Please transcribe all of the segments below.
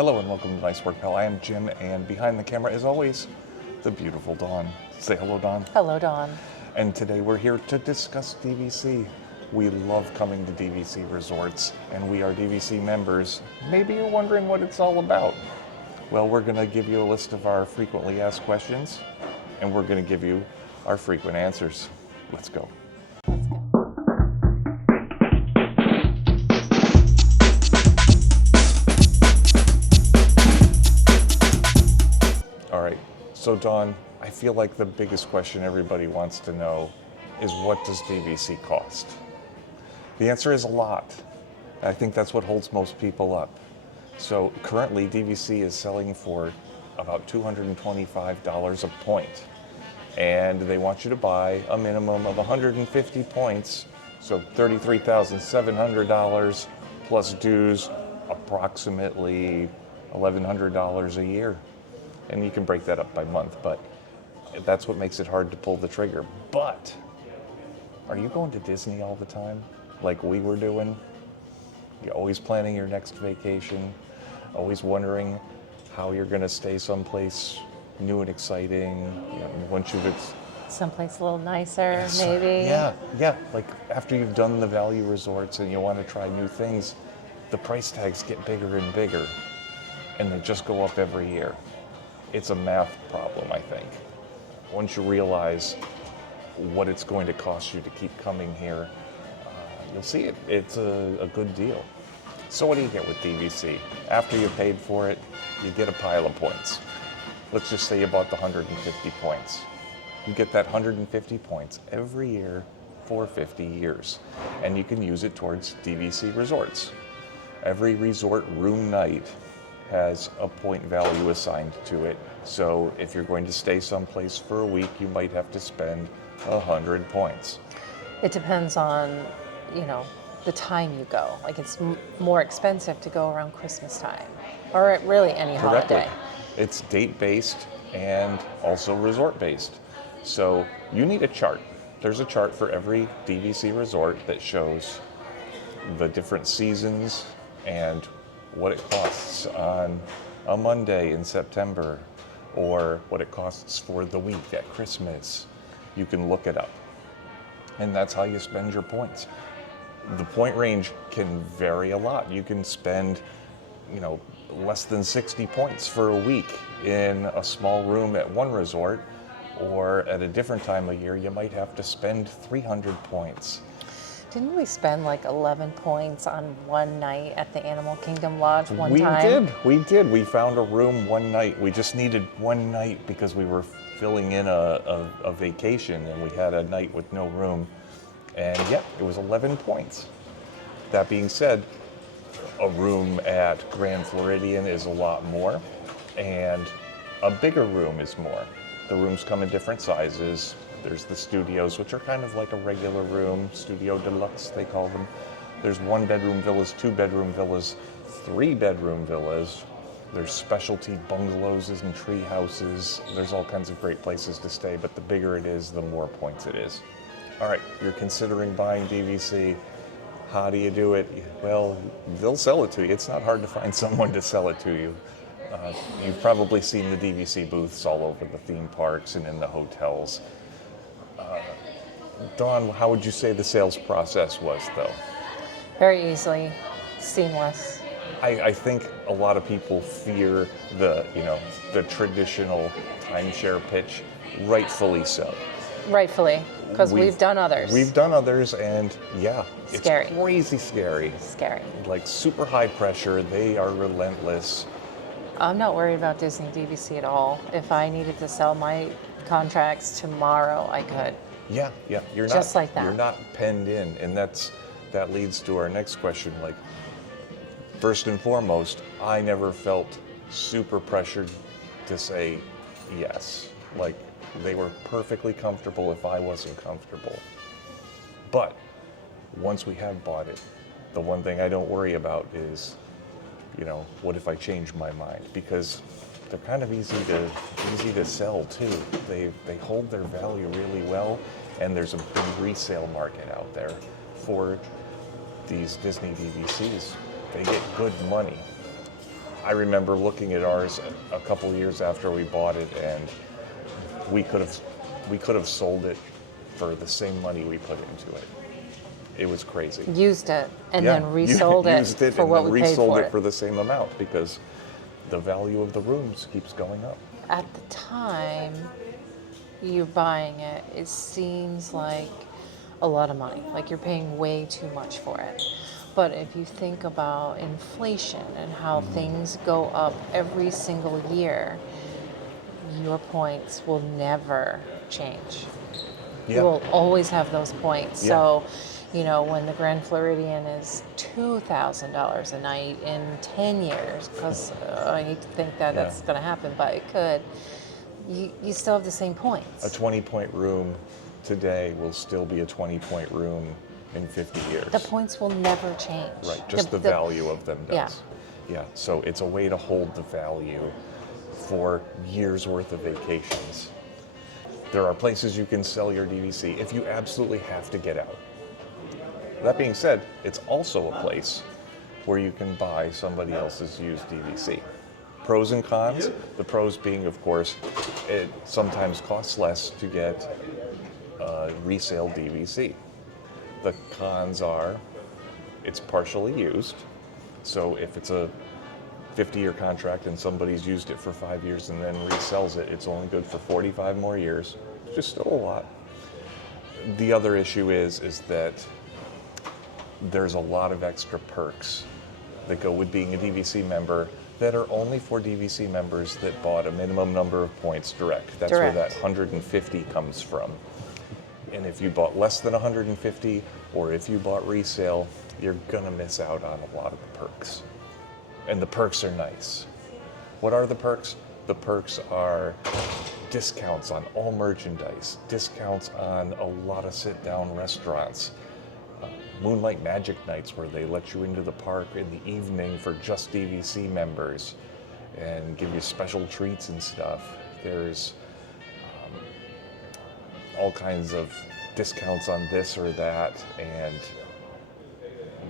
Hello and welcome to Nice Work Pal. I am Jim, and behind the camera, as always, the beautiful Dawn. Say hello, Dawn. Hello, Dawn. And today we're here to discuss DVC. We love coming to DVC resorts, and we are DVC members. Maybe you're wondering what it's all about. Well, we're going to give you a list of our frequently asked questions, and we're going to give you our frequent answers. Let's go. All right, so Dawn, I feel like the biggest question everybody wants to know is, what does DVC cost? The answer is a lot. I think that's what holds most people up. So currently DVC is selling for about $225 a point. And they want you to buy a minimum of 150 points, so $33,700 plus dues, approximately $1,100 a year. And you can break that up by month, but that's what makes it hard to pull the trigger. But are you going to Disney all the time, like we were doing? You're always planning your next vacation, always wondering how you're going to stay someplace new and exciting. You know, once you've Someplace a little nicer, maybe. Yeah. Like after you've done the value resorts and you want to try new things, the price tags get bigger and bigger, and they just go up every year. It's a math problem, I think. Once you realize what it's going to cost you to keep coming here, you'll see it. It's a good deal. So what do you get with DVC? After you paid for it, you get a pile of points. Let's just say you bought the 150 points. You get that 150 points every year for 50 years. And you can use it towards DVC resorts. Every resort room night has a point value assigned to it. So if you're going to stay someplace for a week, you might have to spend 100 points. It depends on, the time you go. Like it's more expensive to go around Christmas time, or at really any holiday. It's date-based and also resort-based. So you need a chart. There's a chart for every DVC resort that shows the different seasons and what it costs on a Monday in September, or what it costs for the week at Christmas. You can look it up. And that's how you spend your points. The point range can vary a lot. You can spend, less than 60 points for a week in a small room at one resort, or at a different time of year, you might have to spend 300 points. Didn't we spend like 11 points on one night at the Animal Kingdom Lodge one time? We did. We found a room one night. We just needed one night because we were filling in a vacation, and we had a night with no room. And yeah, it was 11 points. That being said, a room at Grand Floridian is a lot more, and a bigger room is more. The rooms come in different sizes. There's the studios, which are kind of like a regular room, studio deluxe, they call them. There's 1-bedroom villas, 2-bedroom villas, 3-bedroom villas. There's specialty bungalows and tree houses. There's all kinds of great places to stay, but the bigger it is, the more points it is. All right, you're considering buying DVC. How do you do it? Well, they'll sell it to you. It's not hard to find someone to sell it to you. You've probably seen the DVC booths all over the theme parks and in the hotels. Dawn, how would you say the sales process was, though? Very easily, seamless. I think a lot of people fear the traditional timeshare pitch, rightfully so. Rightfully, because we've done others. We've done others, and yeah, scary. It's crazy scary. Scary. Like super high pressure, they are relentless. I'm not worried about Disney DVC at all. If I needed to sell my contracts tomorrow, I could. Yeah, you're not just like that. You're not penned in, and that leads to our next question. Like, first and foremost, I never felt super pressured to say yes. Like, they were perfectly comfortable if I wasn't comfortable. But once we have bought it, the one thing I don't worry about is, what if I change my mind? Because they're kind of easy to sell too. They hold their value really well, and there's a big resale market out there for these Disney DVCs. They get good money. I remember looking at ours a couple years after we bought it, and we could have sold it for the same money we put into it. It was crazy. Used it and Yeah, then resold used it for and what then we paid resold for it it. for the same amount because the value of the rooms keeps going up. At the time you're buying it, it seems like a lot of money. Like you're paying way too much for it. But if you think about inflation and how things go up every single year, your points will never change. Yeah. You will always have those points. Yeah. So, when the Grand Floridian is $2,000 a night in 10 years, because I hate to think that Yeah. that's going to happen, but it could, you still have the same points. A 20-point room today will still be a 20-point room in 50 years. The points will never change. Right, just the value of them does. Yeah. Yeah, so it's a way to hold the value for years worth of vacations. There are places you can sell your DVC if you absolutely have to get out. That being said, it's also a place where you can buy somebody else's used DVC. Pros and cons. The pros being, of course, it sometimes costs less to get a resale DVC. The cons are it's partially used. So if it's a 50-year contract and somebody's used it for 5 years and then resells it, it's only good for 45 more years, which is still a lot. The other issue is that there's a lot of extra perks that go with being a DVC member that are only for DVC members that bought a minimum number of points direct. That's where that 150 comes from. And if you bought less than 150, or if you bought resale, you're gonna miss out on a lot of the perks. And the perks are nice. What are the perks? The perks are discounts on all merchandise, discounts on a lot of sit-down restaurants, Moonlight Magic nights where they let you into the park in the evening for just DVC members and give you special treats and stuff. There's all kinds of discounts on this or that, and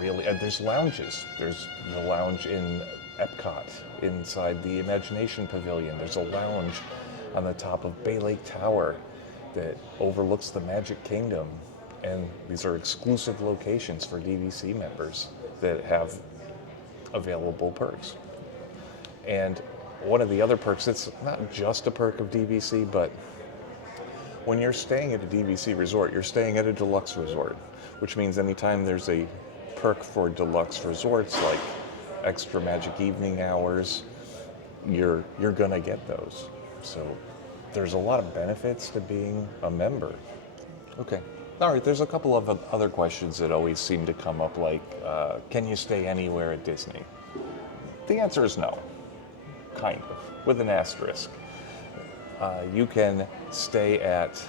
there's lounges. There's the lounge in Epcot inside the Imagination Pavilion. There's a lounge on the top of Bay Lake Tower that overlooks the Magic Kingdom. And these are exclusive locations for DVC members that have available perks. And one of the other perks, it's not just a perk of DVC, but when you're staying at a DVC resort, you're staying at a deluxe resort, which means anytime there's a perk for deluxe resorts, like extra magic evening hours, you're gonna get those. So there's a lot of benefits to being a member. Okay. All right, there's a couple of other questions that always seem to come up, like, can you stay anywhere at Disney? The answer is no, kind of, with an asterisk. You can stay at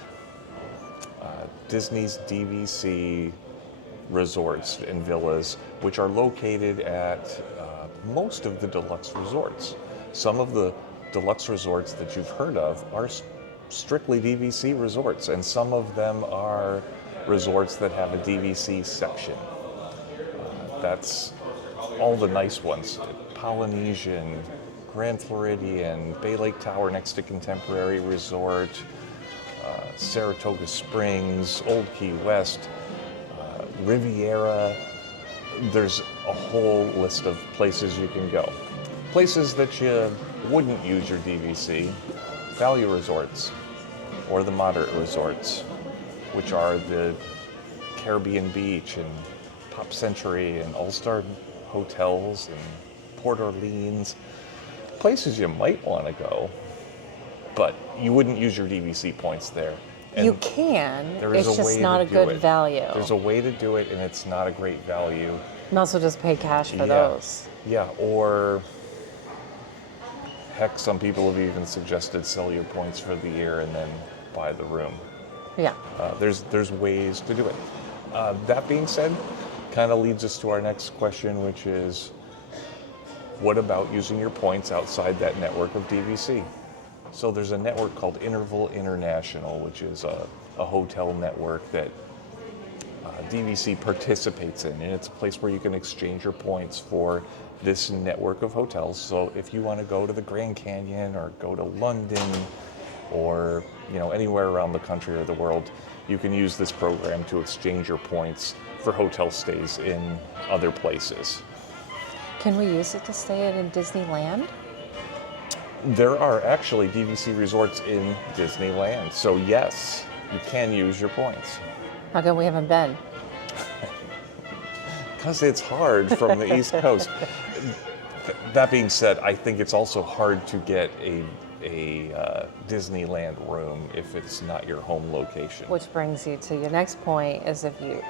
Disney's DVC resorts and villas, which are located at most of the deluxe resorts. Some of the deluxe resorts that you've heard of are strictly DVC resorts, and some of them are resorts that have a DVC section. That's all the nice ones. Polynesian, Grand Floridian, Bay Lake Tower next to Contemporary Resort, Saratoga Springs, Old Key West, Riviera. There's a whole list of places you can go. Places that you wouldn't use your DVC, value resorts or the moderate resorts, which are the Caribbean Beach and Pop Century and All-Star Hotels and Port Orleans. Places you might want to go, but you wouldn't use your DVC points there. And you can, it's just not a good value. There's a way to do it, and it's not a great value. And also just pay cash for those. Yeah, or heck, some people have even suggested sell your points for the year and then buy the room. Yeah. There's ways to do it. That being said, kind of leads us to our next question, which is, what about using your points outside that network of DVC? So there's a network called Interval International, which is a hotel network that DVC participates in, and it's a place where you can exchange your points for this network of hotels. So if you want to go to the Grand Canyon or go to London or anywhere around the country or the world, you can use this program to exchange your points for hotel stays in other places. Can we use it to stay at Disneyland? There are actually DVC resorts in Disneyland, so yes, you can use your points. How come we haven't been? Because it's hard from the East Coast. That being said, I think it's also hard to get a Disneyland room if it's not your home location. Which brings you to your next point, is if you,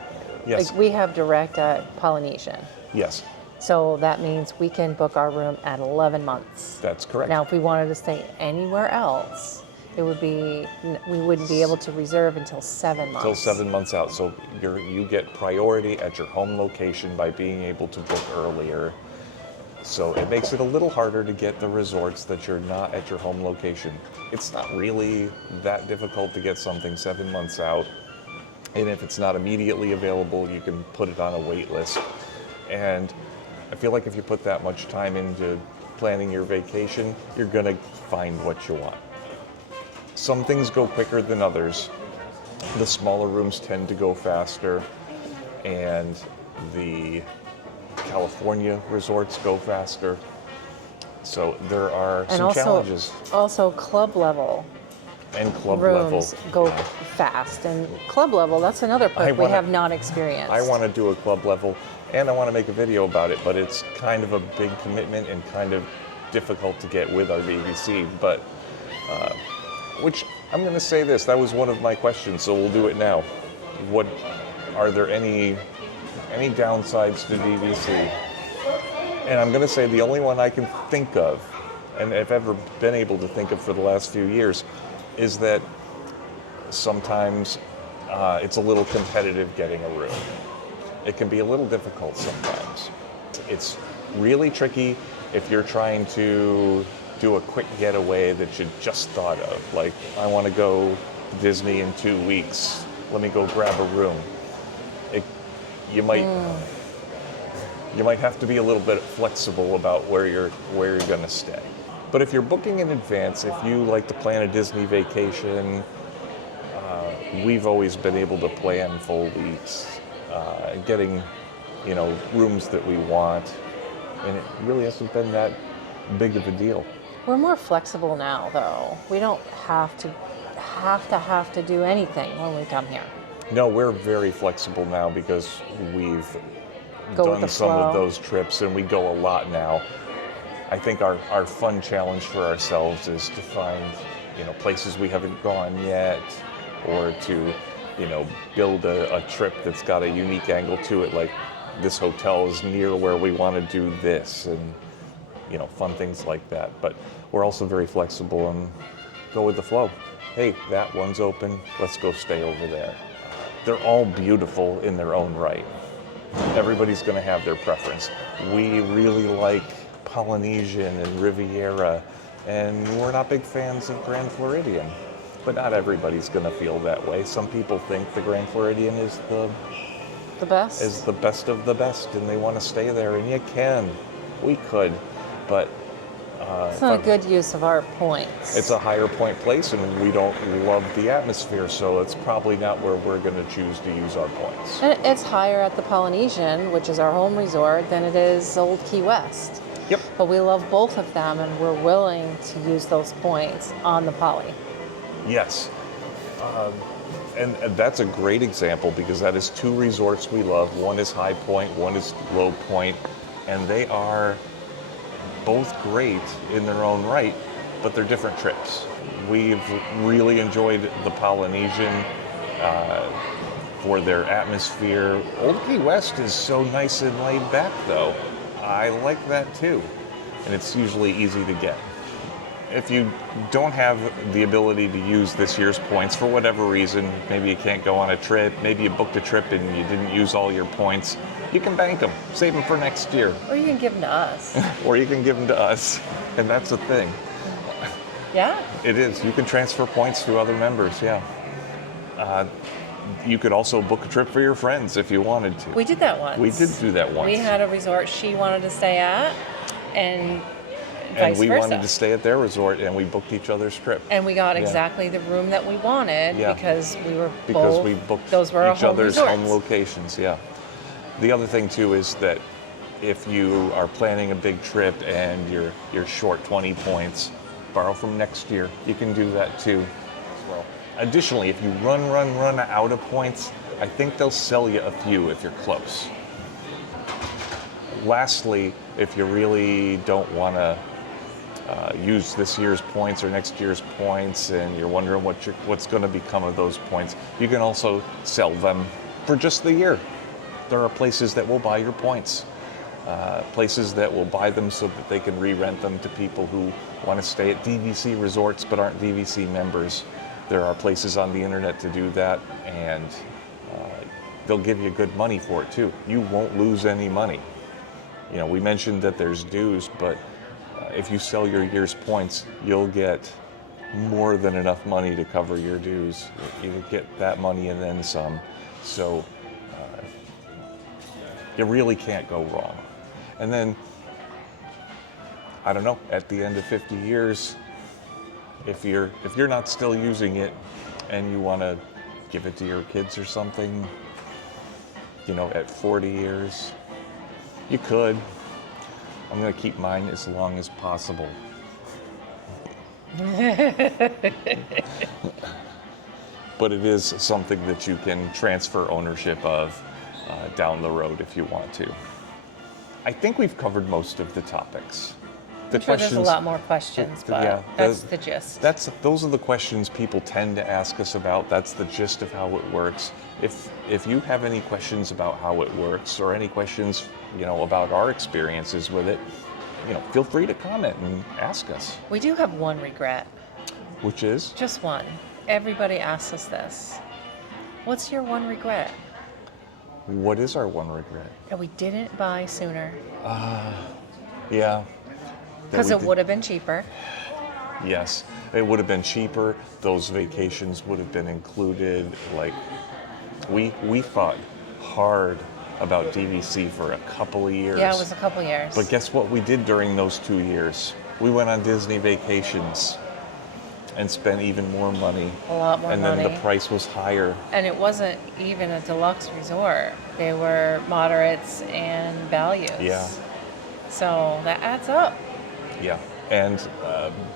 Yes. like we have direct at Polynesian. Yes, So that means we can book our room at 11 months. that's correct. Now, if we wanted to stay anywhere else, we wouldn't be able to reserve until 7 months. Till 7 months out. So you get priority at your home location by being able to book earlier. So it makes it a little harder to get the resorts that you're not at your home location. It's not really that difficult to get something 7 months out. And if it's not immediately available, you can put it on a wait list. And I feel like if you put that much time into planning your vacation, you're gonna find what you want. Some things go quicker than others. The smaller rooms tend to go faster, and the California resorts go faster. So there are some challenges. Also club level And club rooms level. go fast. And club level, that's another perk we have not experienced. I want to do a club level, and I want to make a video about it, but it's kind of a big commitment and kind of difficult to get with our DVC. But, which I'm going to say this, that was one of my questions, so we'll do it now. Are there any downsides to DVC? And I'm going to say the only one I can think of, and I've ever been able to think of for the last few years, is that sometimes it's a little competitive getting a room. It can be a little difficult sometimes. It's really tricky if you're trying to do a quick getaway that you just thought of. Like, I want to go to Disney in 2 weeks. Let me go grab a room. You might have to be a little bit flexible about where you're going to stay. But if you're booking in advance, if you like to plan a Disney vacation, we've always been able to plan full weeks, getting, rooms that we want, and it really hasn't been that big of a deal. We're more flexible now, though. We don't have to do anything when we come here. No, we're very flexible now because we've Go with done the some flow. of those trips, and we go a lot now. I think our fun challenge for ourselves is to find, places we haven't gone yet, or to, build a trip that's got a unique angle to it, like this hotel is near where we want to do this, and, fun things like that. But we're also very flexible and go with the flow. Hey, that one's open, let's go stay over there. They're all beautiful in their own right. Everybody's going to have their preference. We really like Polynesian and Riviera, and we're not big fans of Grand Floridian. But not everybody's going to feel that way. Some people think the Grand Floridian is the best of the best, and they want to stay there, and you can. We could, but It's not a good use of our points. it's a higher point place, and we don't love the atmosphere, so it's probably not where we're going to choose to use our points. And it's higher at the Polynesian, which is our home resort, than it is Old Key West. Yep. But we love both of them, and we're willing to use those points on the Poly. Yes. And that's a great example because that is two resorts we love. One is High Point, one is Low Point, and they are both great in their own right, but they're different trips. We've really enjoyed the Polynesian for their atmosphere. Old Key West is so nice and laid back, though. I like that too, and it's usually easy to get. If you don't have the ability to use this year's points for whatever reason, maybe you can't go on a trip, maybe you booked a trip and you didn't use all your points, you can bank them, save them for next year. Or you can give them to us. Or you can give them to us, and that's the thing. Yeah? It is. You can transfer points to other members, yeah. you could also book a trip for your friends if you wanted to. We did that once. We did do that once. We had a resort she wanted to stay at, and and vice we versa. wanted to stay at their resort, and we booked each other's trip. And we got Yeah. exactly the room that we wanted Yeah. because we were Because both, we booked those were our each home other's resorts. home locations, yeah. The other thing too is that if you are planning a big trip and you're short 20 points, borrow from next year. You can do that too as well. Additionally, if you run out of points, I think they'll sell you a few if you're close. Lastly, if you really don't want to use this year's points or next year's points and you're wondering what's going to become of those points, you can also sell them for just the year. There are places that will buy your points. Places that will buy them so that they can re-rent them to people who want to stay at DVC resorts but aren't DVC members. There are places on the internet to do that, and they'll give you good money for it too. You won't lose any money. You know, we mentioned that there's dues, but if you sell your year's points, you'll get more than enough money to cover your dues. You get that money and then some. So you really can't go wrong. And then, I don't know, at the end of 50 years, if you're not still using it and you want to give it to your kids or something, you know, at 40 years, you could. I'm going to keep mine as long as possible. But it is something that you can transfer ownership of down the road if you want to. I think we've covered most of the topics. I'm sure there's a lot more questions, but yeah, that's the gist. Those are the questions people tend to ask us about. That's the gist of how it works. If you have any questions about how it works or any questions, you know, about our experiences with it, you know, feel free to comment and ask us. We do have one regret. Which is? Just one. Everybody asks us this. What's your one regret? What is our one regret? That we didn't buy sooner. Yeah. Because it would have been cheaper. Yes, it would have been cheaper. Those vacations would have been included. Like, we fought hard about DVC for a couple of years. Yeah, it was a couple years. But guess what we did during those 2 years? We went on Disney vacations and spent even more money. A lot more money. money. And then the price was higher. And it wasn't even a deluxe resort. They were moderates and values. Yeah. So that adds up. Yeah, and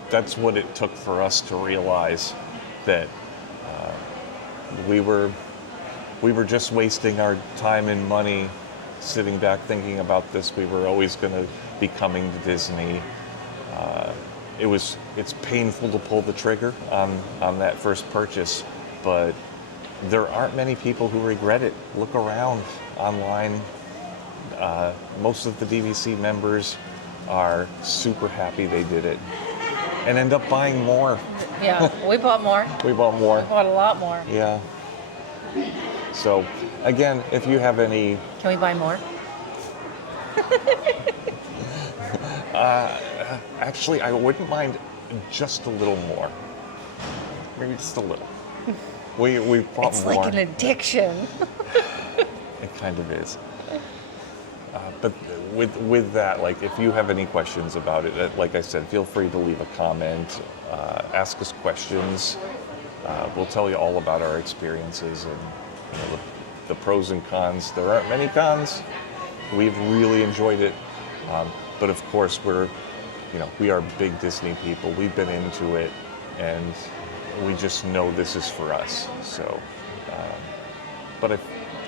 that's what it took for us to realize that we were just wasting our time and money sitting back thinking about this. We were always going to be coming to Disney. It's painful to pull the trigger on that first purchase, but there aren't many people who regret it. Look around online. Most of the DVC members are super happy they did it and end up buying more. Yeah, we bought more. We bought more. We bought a lot more. Yeah. So, again, if you have any... Can we buy more? Actually, I wouldn't mind just a little more. Maybe just a little. We bought It's more. like an addiction. It kind of is. But with that, like, if you have any questions about it, like I said, feel free to leave a comment, ask us questions. We'll tell you all about our experiences and, you know, the pros and cons. There aren't many cons. We've really enjoyed it. But of course, we are big Disney people. We've been into it, and we just know this is for us. So, but I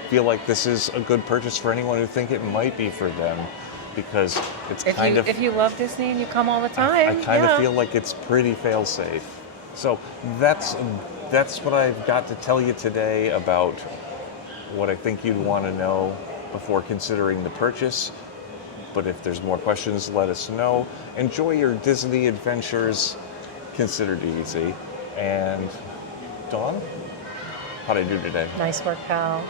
feel like this is a good purchase for anyone who think it might be for them, because it's if you love Disney and you come all the time. I kind of feel like it's pretty fail-safe. So that's what I've got to tell you today about what I think you'd want to know before considering the purchase. But if there's more questions, let us know. Enjoy your Disney adventures. Consider DVC. And Dawn, how'd I do today? Nice work, pal.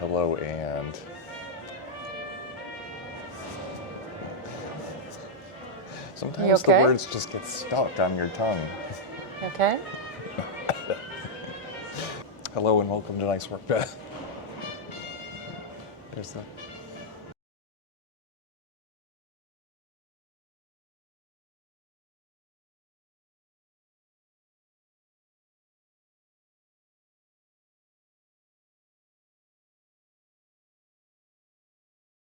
Hello and Sometimes okay? the words just get stuck on your tongue. Okay? Hello and welcome to Nice Work, Beth. There's the